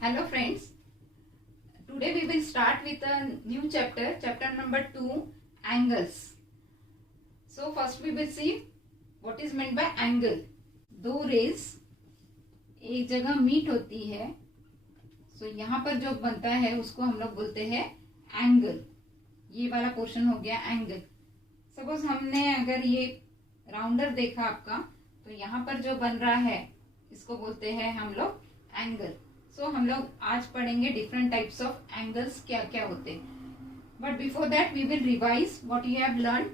Hello friends, today we will start with a new chapter, chapter number 2, angles. So first we will see what is meant by angle. दो raise एक जगह meet होती है, so यहाँ पर जो बनता है उसको हम लोग बोलते हैं एंगल. ये वाला पोर्शन हो गया एंगल. सपोज हमने अगर ये राउंडर देखा आपका, तो यहाँ पर जो बन रहा है इसको बोलते हैं हम लोग एंगल. सो हम लोग आज पढ़ेंगे डिफरेंट टाइप्स ऑफ एंगल्स क्या क्या होते हैं. But before that we will revise what you have learn.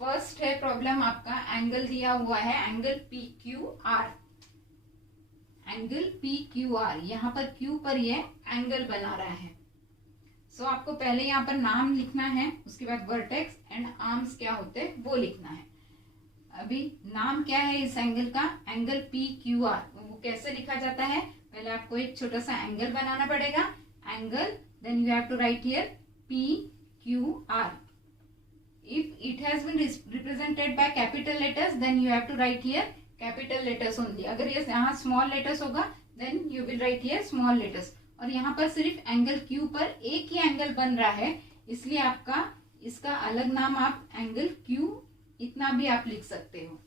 First है प्रॉब्लम आपका, एंगल दिया हुआ है angle P Q R. Angle P Q R, यहाँ पर क्यू पर ये एंगल बना रहा है. सो आपको पहले यहाँ पर नाम लिखना है, उसके बाद वर्टेक्स एंड आर्म्स क्या होते हैं वो लिखना है. अभी नाम क्या है इस एंगल का, एंगल पी क्यू आर. वो कैसे लिखा जाता है, पहले आपको एक छोटा सा एंगल बनाना पड़ेगा. Angle, then you have to write here P Q R. If it has been represented by capital letters, then you have to write here capital letters only. अगर ये यहाँ स्मॉल लेटर्स होगा, then you will write here small letters. और यहाँ पर सिर्फ angle Q पर एक ही एंगल बन रहा है, इसलिए आपका इसका अलग नाम आप एंगल क्यू इतना भी आप लिख सकते हो.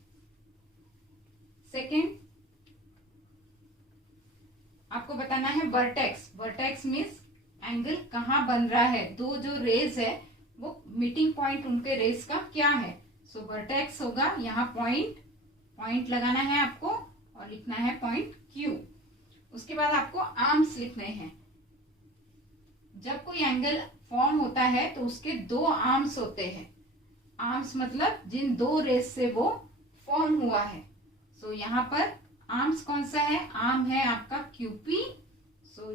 सेकेंड आपको बताना है वर्टेक्स. वर्टेक्स मीन्स एंगल कहाँ बन रहा है, दो जो रेज है वो मीटिंग पॉइंट उनके रेज का क्या है. सो वर्टेक्स होगा यहाँ पॉइंट लगाना है आपको और लिखना है पॉइंट क्यू. उसके बाद आपको आर्म्स लिखने हैं. जब कोई एंगल फॉर्म होता है तो उसके दो आर्म्स होते हैं. आर्म्स मतलब जिन दो रेज से वो फॉर्म हुआ है. सो यहाँ पर आर्म्स कौन सा है, आर्म है आपका क्यूपी. सो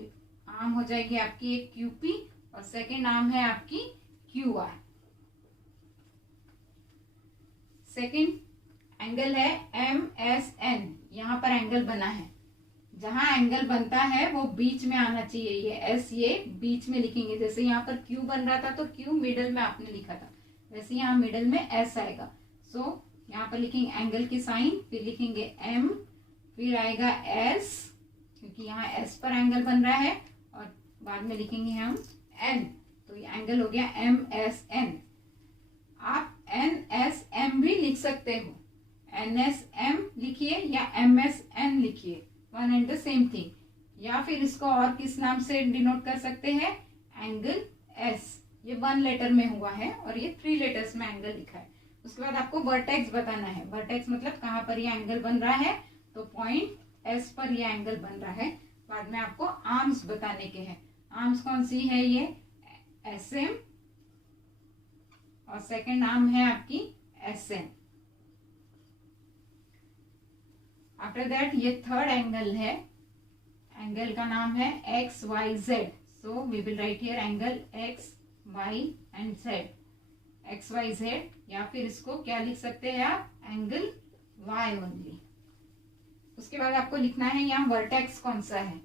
आर्म हो जाएगी आपकी एक क्यूपी और सेकेंड आर्म है आपकी क्यू आर. सेकेंड एंगल है एम एस एन. यहाँ पर एंगल बना है, जहां एंगल बनता है वो बीच में आना चाहिए. ये एस ये बीच में लिखेंगे. जैसे यहाँ पर क्यू बन रहा था तो क्यू मिडल में आपने लिखा था, वैसे यहाँ मिडल में एस आएगा. सो यहाँ पर लिखेंगे एंगल की साइन, फिर लिखेंगे एम, फिर आएगा एस क्योंकि यहाँ एस पर एंगल बन रहा है, और बाद में लिखेंगे हम एन. तो ये एंगल हो गया एम एस एन. आप एन एस एम भी लिख सकते हो. एन एस एम लिखिए या एम एस एन लिखिए, one and the same thing. या फिर इसको और किस नाम से डिनोट कर सकते हैं, एंगल एस. ये 1 लेटर में हुआ है और ये 3 लेटर्स में एंगल लिखा है. उसके बाद आपको वर्टेक्स बताना है. वर्टेक्स मतलब कहाँ पर ये एंगल बन रहा है, तो पॉइंट एस पर ये एंगल बन रहा है. बाद में आपको आर्म्स बताने के हैं. आर्म्स कौन सी है, ये एस एम और सेकेंड आर्म है आपकी एस एन. आफ्टर दैट ये थर्ड एंगल है. एंगल का नाम है X Y Z. So we will write here angle X Y and Z. X Y Z, या फिर इसको क्या लिख सकते हैं आप, एंगल वाई ओनली. उसके बाद आपको लिखना है यहाँ वर्टेक्स कौन सा है.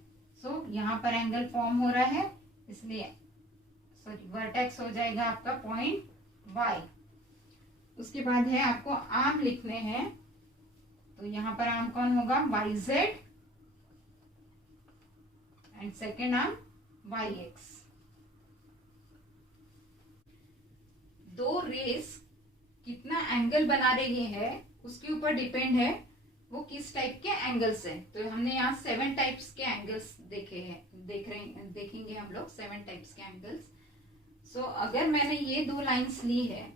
सो यहाँ पर एंगल फॉर्म हो रहा है, इसलिए सॉरी वर्टेक्स हो जाएगा आपका पॉइंट वाई. उसके बाद है आपको आर्म लिखने हैं. तो यहाँ पर आर्म कौन होगा, Y Z and second arm Y X. दो रेस कितना एंगल बना रही है उसके ऊपर डिपेंड है वो किस टाइप के एंगल्स है. तो हमने यहाँ 7 टाइप्स के एंगल्स देखे हैं, देखेंगे हम लोग 7 टाइप्स के एंगल्स. सो अगर मैंने ये 2 लाइंस ली है,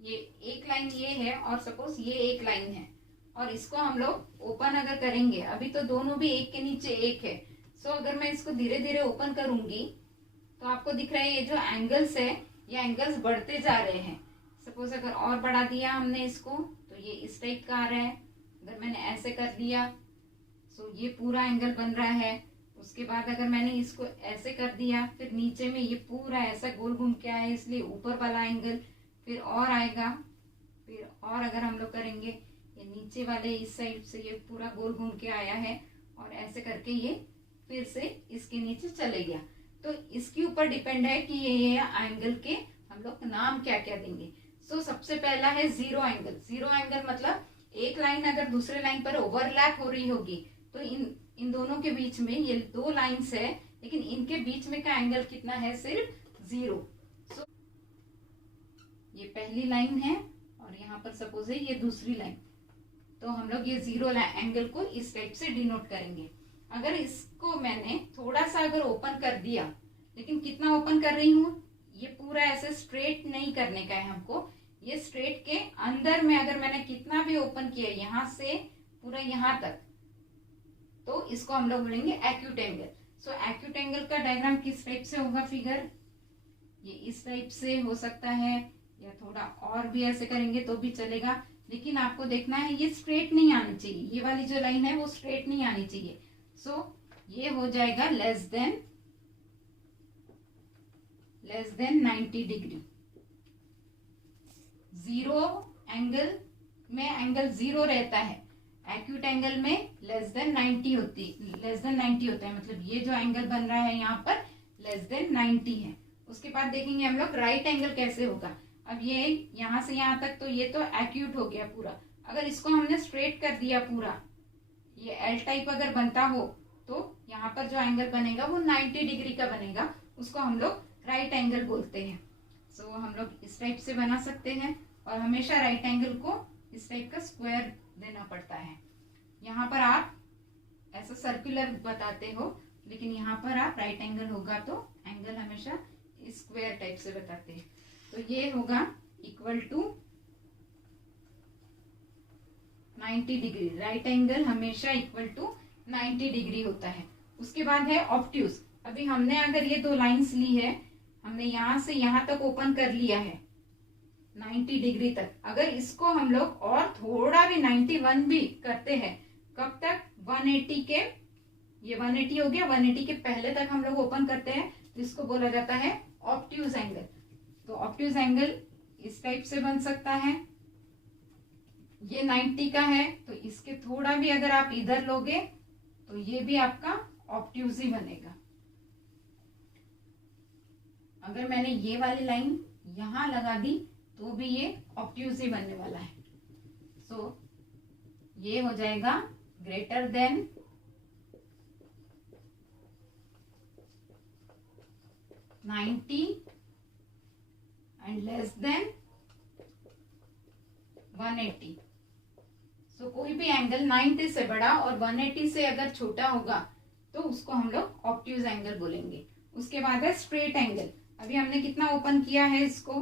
ये एक लाइन ये है और सपोज ये एक लाइन है, और इसको हम लोग ओपन अगर करेंगे, अभी तो दोनों भी एक के नीचे एक है. सो अगर मैं इसको धीरे धीरे ओपन करूंगी तो आपको दिख रहा है ये जो एंगल्स है ये एंगल्स बढ़ते जा रहे हैं. सपोज अगर और बढ़ा दिया हमने इसको तो ये इस टाइप का आ रहा है. अगर मैंने ऐसे कर दिया सो ये पूरा एंगल बन रहा है. उसके बाद अगर मैंने इसको ऐसे कर दिया, फिर नीचे में ये पूरा ऐसा गोल घूम के आया, इसलिए ऊपर वाला एंगल फिर और आएगा. फिर और अगर हम लोग करेंगे, ये नीचे वाले इस साइड से ये पूरा गोल घूम के आया है और ऐसे करके ये फिर से इसके नीचे चले गया. तो इसके ऊपर डिपेंड है कि ये एंगल के हम लोग नाम क्या क्या देंगे. सो सबसे पहला है जीरो एंगल. जीरो एंगल मतलब एक लाइन अगर दूसरे लाइन पर ओवरलैप हो रही होगी तो इन दोनों के बीच में ये 2 लाइन्स है, लेकिन इनके बीच में का एंगल कितना है, सिर्फ 0। सो ये पहली लाइन है और यहाँ पर सपोज है ये दूसरी लाइन, तो हम लोग ये 0 एंगल को इस टाइप से डिनोट करेंगे। अगर इसको मैंने थोड़ा सा अगर ओपन कर दिया, लेकिन कितना ओपन कर रही हूँ, ये पूरा ऐसे स्ट्रेट नहीं करने का है हमको, ये स्ट्रेट के अंदर में अगर मैंने कितना भी ओपन किया यहाँ से पूरा यहाँ तक, तो इसको हम लोग बोलेंगे एक्यूट एंगल। सो एक्यूट एंगल का डायग्राम किस टाइप से होगा, फिगर ये इस टाइप से हो सकता है, या थोड़ा और भी ऐसे करेंगे तो भी चलेगा, लेकिन आपको देखना है ये स्ट्रेट नहीं आनी चाहिए, ये वाली जो लाइन है वो स्ट्रेट नहीं आनी चाहिए। सो ये हो जाएगा लेस देन 90 डिग्री। 0 एंगल में एंगल 0 रहता है, एक्यूट एंगल में लेस देन 90 होता है, मतलब ये जो एंगल बन रहा है यहाँ पर लेस देन 90 है। उसके बाद देखेंगे हम लोग राइट एंगल कैसे होगा। अब ये यहाँ से यहाँ तक, तो ये तो एक्यूट हो गया पूरा। अगर इसको हमने स्ट्रेट कर दिया पूरा, ये एल टाइप अगर बनता हो, तो यहाँ पर जो एंगल बनेगा वो 90 डिग्री का बनेगा, उसको हम लोग राइट एंगल बोलते हैं। सो हम लोग इस टाइप से बना सकते हैं, और हमेशा राइट एंगल को इस टाइप का स्क्वायर देना पड़ता है। यहाँ पर आप ऐसा सर्कुलर बताते हो, लेकिन यहाँ पर आप राइट एंगल होगा तो एंगल हमेशा स्क्वायर टाइप से बताते हैं। तो ये होगा equal to 90 degree, right angle हमेशा इक्वल टू 90 डिग्री होता है। उसके बाद है ऑब्ट्यूज। अभी हमने अगर ये 2 लाइंस ली है, हमने यहाँ से यहाँ तक ओपन कर लिया है 90 डिग्री तक, अगर इसको हम लोग और थोड़ा भी 91 भी करते हैं, कब तक, 180 के, ये 180 हो गया, 180 के पहले तक हम लोग ओपन करते हैं, तो इसको बोला जाता है ऑब्ट्यूज एंगल। तो ऑब्ट्यूज एंगल इस टाइप से बन सकता है, ये 90 का है, तो इसके थोड़ा भी अगर आप इधर लोगे तो ये भी आपका ऑब्ट्यूज ही बनेगा। अगर मैंने ये वाली लाइन यहां लगा दी तो भी ये ऑब्ट्यूज ही बनने वाला है। सो ये हो जाएगा greater than 90 and less than 180। सो कोई भी एंगल 90 से बड़ा और 180 से अगर छोटा होगा तो उसको हम लोग ऑब्ट्यूज एंगल बोलेंगे। उसके बाद है स्ट्रेट एंगल। अभी हमने कितना ओपन किया है इसको,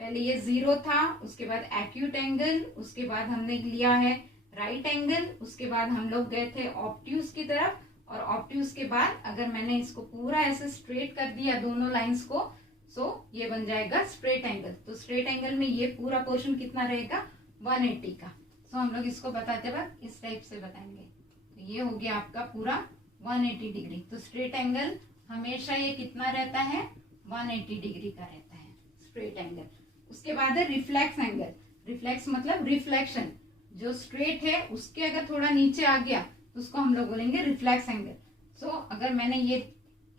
पहले ये 0 था, उसके बाद एक्यूट एंगल, उसके बाद हमने लिया है राइट एंगल, उसके बाद हम लोग गए थे ऑब्ट्यूज की तरफ, और ऑब्ट्यूज के बाद अगर मैंने इसको पूरा ऐसे स्ट्रेट कर दिया दोनों लाइंस को, सो ये बन जाएगा स्ट्रेट एंगल। तो स्ट्रेट एंगल में ये पूरा पोर्शन कितना रहेगा, 180 का। सो हम लोग इसको बताते वक्त इस टाइप से बताएंगे। तो ये हो गया आपका पूरा 180 डिग्री। तो स्ट्रेट एंगल हमेशा ये कितना रहता है, 180 डिग्री का रहता है स्ट्रेट एंगल। उसके बाद है रिफ्लेक्स एंगल। रिफ्लेक्स मतलब रिफ्लेक्शन, जो स्ट्रेट है उसके अगर थोड़ा नीचे आ गया तो उसको हम लोग बोलेंगे रिफ्लेक्स एंगल। सो अगर मैंने ये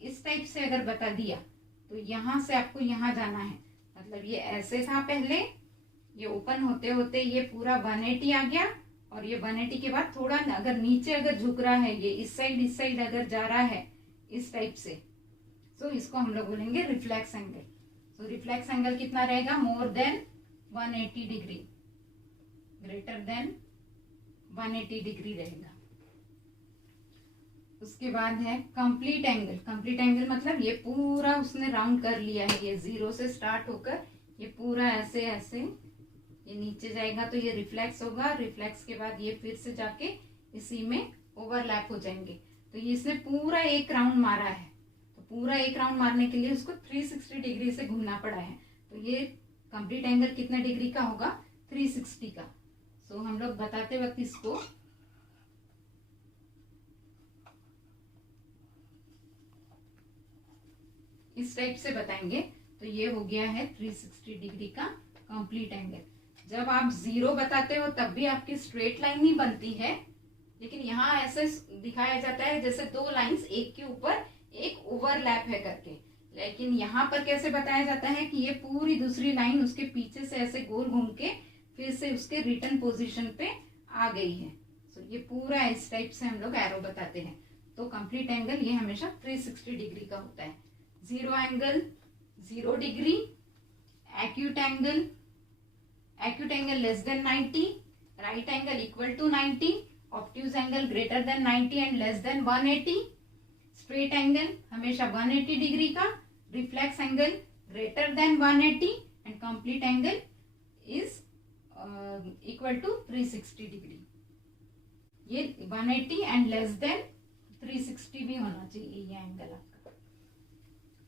इस टाइप से अगर बता दिया, तो यहां से आपको यहां जाना है, मतलब ये ऐसे था पहले, ये ओपन होते होते ये पूरा 180 आ गया, और ये 180 के बाद थोड़ा अगर नीचे अगर झुक रहा है, ये इस साइड अगर जा रहा है इस टाइप से, तो इसको हम लोग बोलेंगे रिफ्लेक्स एंगल। सो रिफ्लेक्स एंगल कितना रहेगा, more than 180 degree, greater than 180 degree रहेगा। उसके बाद है कंप्लीट एंगल। कंप्लीट एंगल मतलब ये पूरा उसने राउंड कर लिया है, ये 0 से स्टार्ट होकर ये पूरा ऐसे ऐसे ये नीचे जाएगा, तो ये रिफ्लेक्स होगा, रिफ्लेक्स के बाद ये फिर से जाके इसी में ओवरलैप हो जाएंगे। तो ये इसने पूरा एक राउंड मारा है, तो पूरा एक राउंड मारने के लिए उसको 360 डिग्री से घूमना पड़ा है। तो ये कंप्लीट एंगल कितने डिग्री का होगा, 360 का। सो हम लोग बताते वक्त इसको इस टाइप से बताएंगे। तो ये हो गया है 360 डिग्री का कंप्लीट एंगल। जब आप 0 बताते हो तब भी आपकी स्ट्रेट लाइन ही बनती है, लेकिन यहाँ ऐसे दिखाया जाता है जैसे 2 लाइंस एक के ऊपर एक ओवरलैप है करके। लेकिन यहाँ पर कैसे बताया जाता है कि ये पूरी दूसरी लाइन उसके पीछे से ऐसे गोल घूम के फिर से उसके रिटर्न पोजीशन पे आ गई है। सो ये पूरा इस टाइप से हम लोग एरो बताते हैं। तो कंप्लीट एंगल ये हमेशा 360 डिग्री का होता है। Zero angle 0 degree, acute angle less than 90, right angle equal to 90, obtuse angle greater than 90 and less than 180, straight angle हमेशा 180 डिग्री का, reflex angle greater than 180 and complete angle is equal to 360 degree. ये 180 and less then 360 भी होना चाहिए ये angle आपका।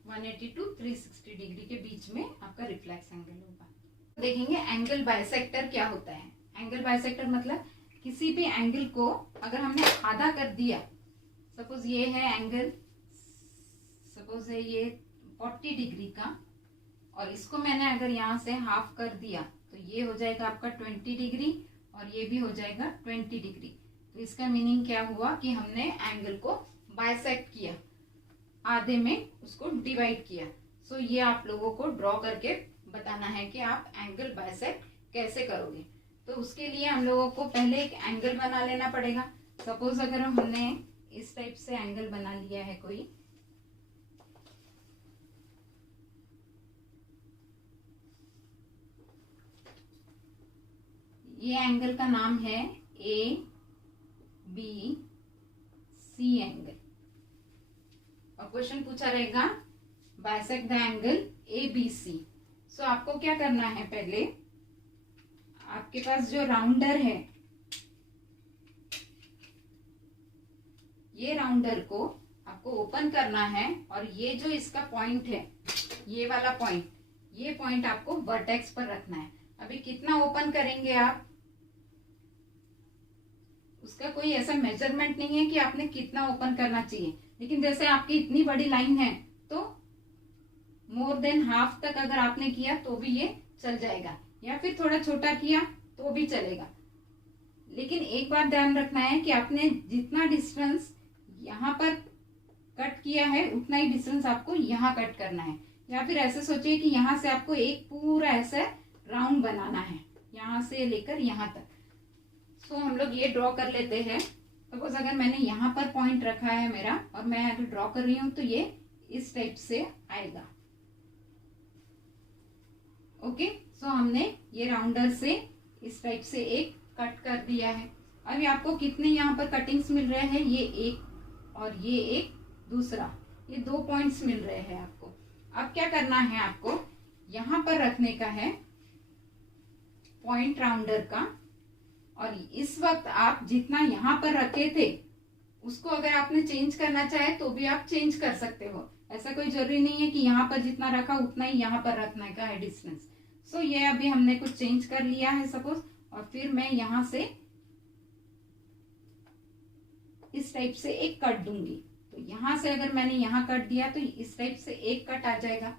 180 to 360 degree के बीच में आपका रिफ्लेक्स एंगल होगा। देखेंगे एंगल बाइसेक्टर क्या होता है। एंगल बाइसेक्टर मतलब किसी भी एंगल को अगर हमने आधा कर दिया, सपोज ये है एंगल, सपोज है ये 40 डिग्री का, और इसको मैंने अगर यहाँ से हाफ कर दिया तो ये हो जाएगा आपका 20 डिग्री और ये भी हो जाएगा 20 डिग्री। तो इसका मीनिंग क्या हुआ कि हमने एंगल को बाइसेक्ट किया, आधे में उसको डिवाइड किया। सो ये आप लोगों को ड्रॉ करके बताना है कि आप एंगल बाइसेक्ट कैसे करोगे। तो उसके लिए हम लोगों को पहले एक एंगल बना लेना पड़ेगा। सपोज अगर हमने इस टाइप से एंगल बना लिया है कोई, ये एंगल का नाम है ए बी सी एंगल, और क्वेश्चन पूछा रहेगा bisect the angle A B C. So आपको क्या करना है, पहले आपके पास जो राउंडर है, ये राउंडर को आपको ओपन करना है और ये जो इसका पॉइंट है, ये वाला पॉइंट, ये पॉइंट आपको वर्टेक्स पर रखना है। अभी कितना ओपन करेंगे आप, उसका कोई ऐसा मेजरमेंट नहीं है कि आपने कितना ओपन करना चाहिए, लेकिन जैसे आपकी इतनी बड़ी लाइन है तो मोर देन हाफ तक अगर आपने किया तो भी ये चल जाएगा, या फिर थोड़ा छोटा किया तो भी चलेगा। लेकिन एक बात ध्यान रखना है कि आपने जितना डिस्टेंस यहाँ पर कट किया है उतना ही डिस्टेंस आपको यहाँ कट करना है। या फिर ऐसे सोचिए कि यहाँ से आपको एक पूरा ऐसा राउंड बनाना है, यहाँ से लेकर यहाँ तक। सो हम लोग ये ड्रॉ कर लेते हैं। सपोज अगर मैंने यहाँ पर पॉइंट रखा है मेरा और मैं अगर ड्रॉ कर रही हूँ तो ये इस टाइप से आएगा। ओके, सो हमने ये राउंडर से इस टाइप से एक कट कर दिया है। अभी आपको कितने यहाँ पर कटिंग्स मिल रहे हैं, ये एक और ये एक दूसरा, ये 2 पॉइंट्स मिल रहे हैं आपको। अब क्या करना है, आपको यहाँ पर रखने का है पॉइंट राउंडर का, और इस वक्त आप जितना यहाँ पर रखे थे उसको अगर आपने चेंज करना चाहे तो भी आप चेंज कर सकते हो। ऐसा कोई जरूरी नहीं है कि यहाँ पर जितना रखा उतना ही यहाँ पर रखने का है डिस्टेंस। सो ये अभी हमने कुछ चेंज कर लिया है सपोज, और फिर मैं यहाँ से इस टाइप से एक कट दूंगी। तो यहाँ से अगर मैंने यहाँ कट दिया तो इस टाइप से एक कट आ जाएगा।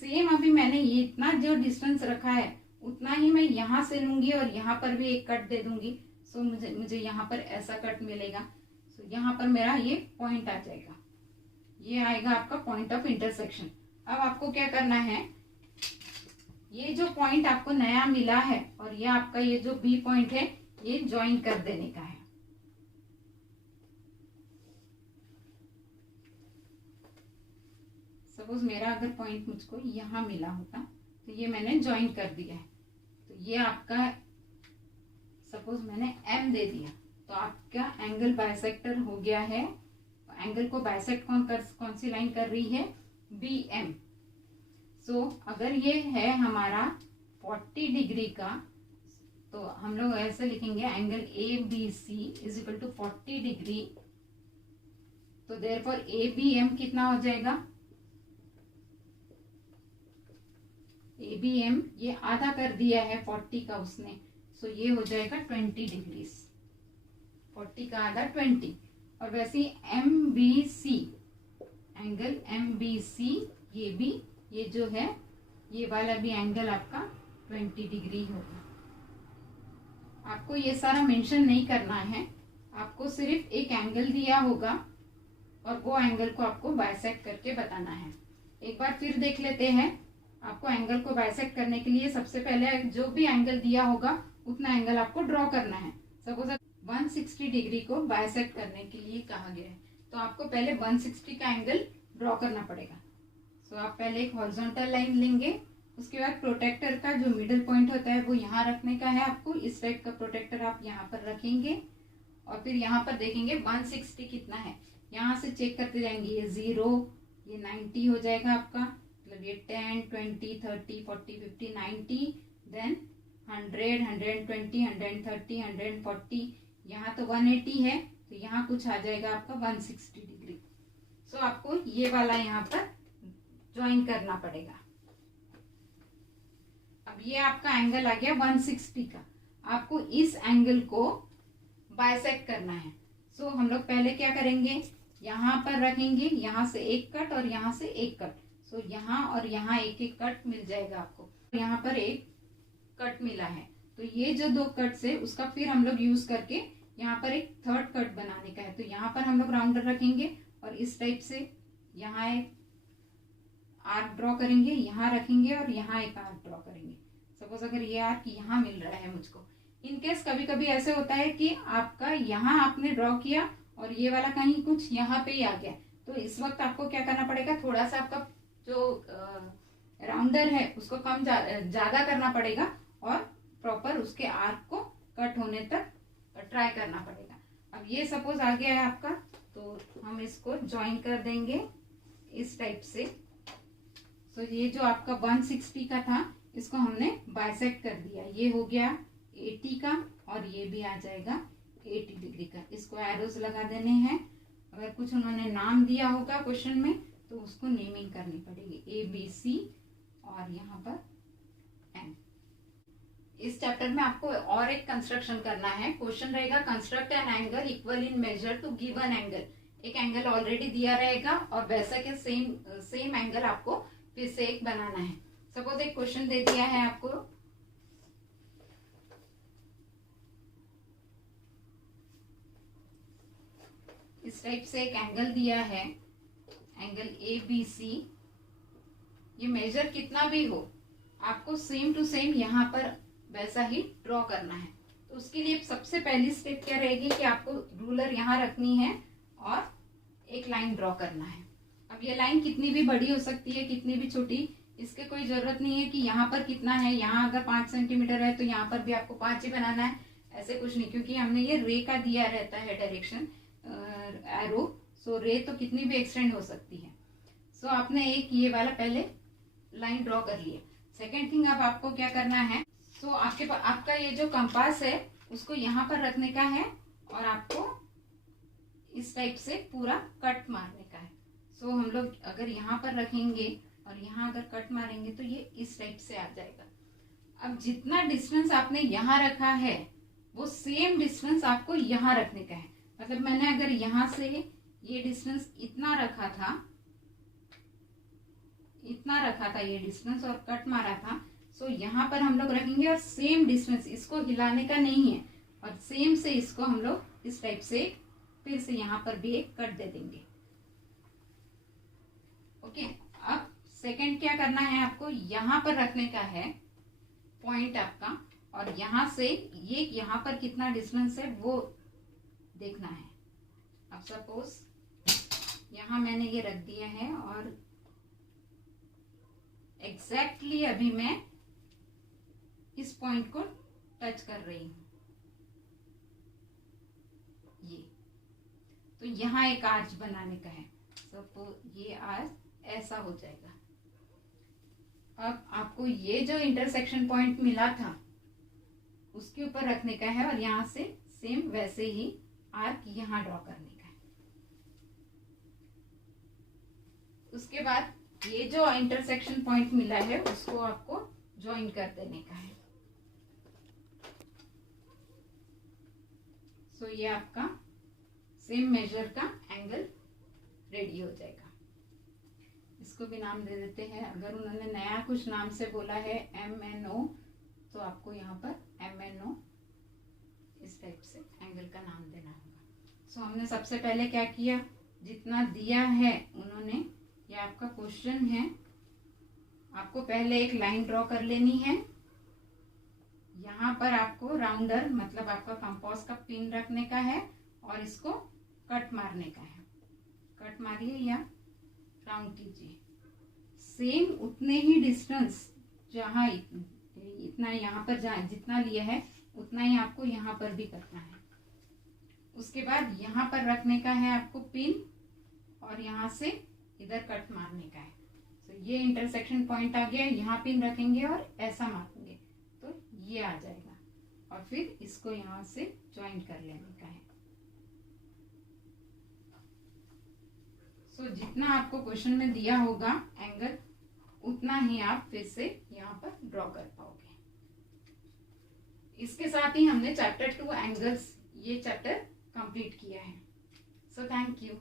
सेम अभी मैंने ये इतना जो डिस्टेंस रखा है उतना ही मैं यहाँ से लूंगी और यहाँ पर भी एक कट दे दूंगी। सो मुझे यहाँ पर ऐसा कट मिलेगा। सो यहाँ पर मेरा ये पॉइंट आ जाएगा, ये आएगा आपका पॉइंट ऑफ इंटरसेक्शन। अब आपको क्या करना है, ये जो पॉइंट आपको नया मिला है और ये आपका ये जो बी पॉइंट है ये ज्वाइन कर देने का है। सपोज मेरा अगर पॉइंट मुझको यहाँ मिला होता तो ये मैंने ज्वाइन कर दिया है। तो ये आपका सपोज मैंने एम दे दिया तो आपका एंगल बाइसेक्टर हो गया है। एंगल को बाइसेक्ट कौन सी लाइन कर रही है, बी एम। सो अगर ये है हमारा 40 डिग्री का तो हम लोग ऐसे लिखेंगे angle A B C is equal to 40 degree. तो देयरफॉर ए बी एम कितना हो जाएगा, ए बी एम ये आधा कर दिया है 40 का उसने, सो ये हो जाएगा 20 डिग्रीज। 40 का आधा 20। और वैसे ही M B C, angle M B C ये भी, ये जो है ये वाला भी एंगल आपका 20 डिग्री होगा। आपको ये सारा मेंशन नहीं करना है, आपको सिर्फ एक एंगल दिया होगा और वो एंगल को आपको बाइसेक्ट करके बताना है। एक बार फिर देख लेते हैं। आपको एंगल को बाइसेक्ट करने के लिए सबसे पहले जो भी एंगल दिया होगा उतना एंगल आपको ड्रॉ करना है। सपोज 160 डिग्री को बाइसेक्ट करने के लिए कहा गया है तो आपको पहले 160 का एंगल ड्रॉ करना पड़ेगा। सो आप पहले एक हॉरिजॉन्टल लाइन लेंगे, उसके बाद प्रोटेक्टर का जो मिडिल पॉइंट होता है वो यहाँ रखने का है आपको। इस टाइप का प्रोटेक्टर आप यहाँ पर रखेंगे और फिर यहाँ पर देखेंगे 160 कितना है, यहाँ से चेक करते जाएंगे। ये 0, ये 90 हो जाएगा आपका, मतलब ये 10, 20, 30, 40, 50, 90, देन 100, 120, 130, 140, यहाँ तो 180 है, तो यहाँ कुछ आ जाएगा आपका 160 डिग्री। सो आपको ये वाला यहाँ पर ज्वाइन करना पड़ेगा। अब ये आपका एंगल आ गया 160 का। आपको इस एंगल को बाइसेक्ट करना है। सो हम लोग पहले क्या करेंगे, यहाँ पर रखेंगे, यहाँ से एक कट और यहाँ से एक कट। सो यहाँ और यहाँ एक एक कट मिल जाएगा आपको। यहाँ पर एक कट मिला है, तो ये जो 2 कट से उसका फिर हम लोग यूज करके यहाँ पर एक थर्ड कट बनाने का है। तो यहाँ पर हम लोग राउंडर रखेंगे और इस टाइप से यहाँ एक आर्क ड्रॉ करेंगे, यहाँ रखेंगे और यहाँ एक आर्क ड्रॉ करेंगे। सपोज अगर ये आर्क यहाँ मिल रहा है मुझको, इन केस कभी कभी ऐसे होता है कि आपका यहाँ आपने ड्रॉ किया और ये वाला कहीं कुछ यहाँ पे ही आ गया, तो इस वक्त आपको क्या करना पड़ेगा, थोड़ा सा आपका जो राउंडर है उसको कम ज्यादा करना पड़ेगा और प्रॉपर उसके आर्क को कट होने तक ट्राई करना पड़ेगा। अब ये सपोज आ गया है आपका, तो हम इसको ज्वाइन कर देंगे इस टाइप से। तो ये जो आपका 160 का था इसको हमने बाइसेक्ट कर दिया, ये हो गया 80 का और ये भी आ जाएगा 80 डिग्री का। इसको एरोज लगा देने हैं। अगर कुछ उन्होंने नाम दिया होगा क्वेश्चन में तो उसको नेमिंग करनी पड़ेगी, ABC और यहाँ पर M। इस चैप्टर में आपको और एक कंस्ट्रक्शन करना है। क्वेश्चन रहेगा construct an angle equal in measure to given angle. एक एंगल ऑलरेडी दिया रहेगा और वैसा के सेम एंगल आपको फिर से एक बनाना है। सपोज एक क्वेश्चन दे दिया है आपको, इस टाइप से एक एंगल दिया है, एंगल ABC। ये मेजर कितना भी हो आपको सेम टू सेम यहाँ पर वैसा ही ड्रॉ करना है। तो उसके लिए सबसे पहली स्टेप क्या रहेगी कि आपको रूलर यहाँ रखनी है और एक लाइन ड्रॉ करना है। अब ये लाइन कितनी भी बड़ी हो सकती है, कितनी भी छोटी, इसके कोई जरूरत नहीं है कि यहाँ पर कितना है। यहाँ अगर 5 सेंटीमीटर है तो यहाँ पर भी आपको 5 ही बनाना है, ऐसे कुछ नहीं, क्योंकि हमने ये रे का दिया रहता है डायरेक्शन एरो। सो रे तो कितनी भी एक्सटेंड हो सकती है। सो आपने एक ये वाला पहले लाइन ड्रॉ कर लिया। सेकेंड थिंग अब आपको क्या करना है, सो आपका ये जो कंपास है उसको यहाँ पर रखने का है और आपको इस टाइप से पूरा कट मारने का है। सो हम लोग अगर यहाँ पर रखेंगे और यहाँ अगर कट मारेंगे तो ये इस टाइप से आ जाएगा। अब जितना डिस्टेंस आपने यहाँ रखा है वो सेम डिस्टेंस आपको यहाँ रखने का है। मतलब मैंने अगर यहाँ से ये डिस्टेंस इतना रखा था ये डिस्टेंस और कट मारा था, सो यहाँ पर हम लोग रखेंगे और सेम डिस्टेंस, इसको हिलाने का नहीं है, और सेम से इसको हम लोग इस टाइप से फिर से यहाँ पर भी एक कट दे देंगे। ओके, अब सेकंड क्या करना है, आपको यहाँ पर रखने का है पॉइंट आपका, और यहाँ से ये यहाँ पर कितना डिस्टेंस है वो देखना है। अब सपोज यहाँ मैंने ये रख दिया है और एग्जैक्टली अभी मैं इस पॉइंट को टच कर रही हूं, ये तो यहाँ एक आर्च बनाने का है। सपोज ये आर्च ऐसा हो जाएगा। अब आपको ये जो इंटरसेक्शन पॉइंट मिला था उसके ऊपर रखने का है और यहाँ से सेम वैसे ही आर्क यहाँ ड्रॉ करने का है। उसके बाद ये जो इंटरसेक्शन पॉइंट मिला है उसको आपको ज्वाइन कर देने का है। सो ये आपका सेम मेजर का एंगल रेडी हो जाएगा। इसको भी नाम दे देते हैं। अगर उन्होंने नया कुछ नाम से बोला है MNO तो आपको यहाँ पर MNO इस टाइप से एंगल का नाम देना होगा। सो हमने सबसे पहले क्या किया, जितना दिया है उन्होंने, ये आपका क्वेश्चन है, आपको पहले एक लाइन ड्रॉ कर लेनी है। यहाँ पर आपको राउंडर मतलब आपका कंपास का पिन रखने का है और इसको कट मारने का है। कट मारिए या राउंड कीजिए। सेम उतने ही डिस्टेंस जहाँ इतना यहाँ पर जहाँ जितना लिया है उतना ही आपको यहाँ पर भी करना है। उसके बाद यहाँ पर रखने का है आपको पिन और यहाँ से इधर कट मारने का है। तो ये इंटरसेक्शन पॉइंट आ गया, यहाँ पिन रखेंगे और ऐसा मारेंगे तो ये आ जाएगा और फिर इसको यहाँ से ज्वाइन कर लेने का है। सो जितना आपको क्वेश्चन में दिया होगा एंगल उतना ही आप फिर से यहाँ पर ड्रॉ कर पाओगे। इसके साथ ही हमने चैप्टर 2 एंगल्स ये चैप्टर कंप्लीट किया है। So thank you.